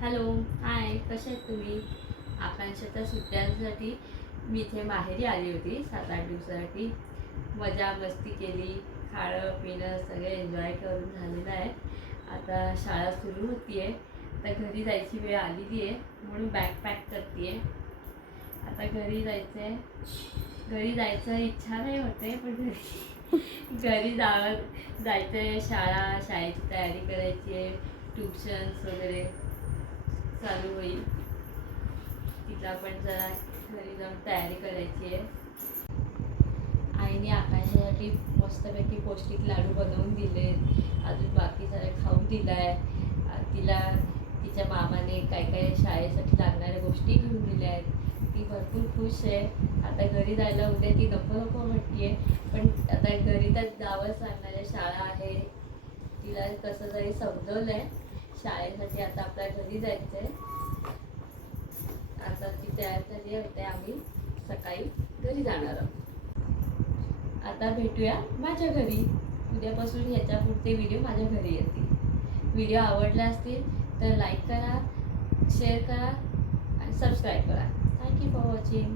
Hello, हाय, कसे आहेत तुम्ही? आकांक्षाच्या सुट्ट्यांसाठी मी इथे माहेरी आली होती 7-8 दिवसासाठी. मजा मस्ती केली, खाणं पिणं सगळे एन्जॉय करून झालेलं आहे. आता शाळा सुरू होती आहे. आता घरी जायची वेळ आलेली आहे म्हणून बॅग पॅक करते आहे. आता घरी जायचं आहे. घरी जायचं इच्छा नाही होते पण घरी जायचं आहे. शाळेची तयारी करायची आहे. ट्युशन्स वगैरे चालू होईल. तिला पण जरा घरी जाऊन तयारी करायची आहे. आईने आकाशासाठी मस्तपैकी पौष्टिक लाडू बनवून दिले. अजून बाकी सारे खाऊ दिला आहे. तिला तिच्या मामाने काय काय शाळेसाठी लागणाऱ्या गोष्टी घेऊन दिल्या आहेत. ती भरपूर खुश आहे. आता घरी जायला उद्या ती नको नको म्हणते पण आता घरी तर जावंच लागणार आहे. शाळा आहे. तिला कसं तरी समजवलं आहे शाळेसाठी. आता आपल्या घरी जायचं आहे. आता ती तयार झाली होते. आम्ही सकाळी घरी जाणार आहोत. आता भेटूया माझ्या घरी. उद्यापासून याच्या पुढचे व्हिडिओ माझ्या घरी येतील. व्हिडिओ आवडले असतील तर लाईक करा, शेअर करा आणि सबस्क्राईब करा. Thank you for watching.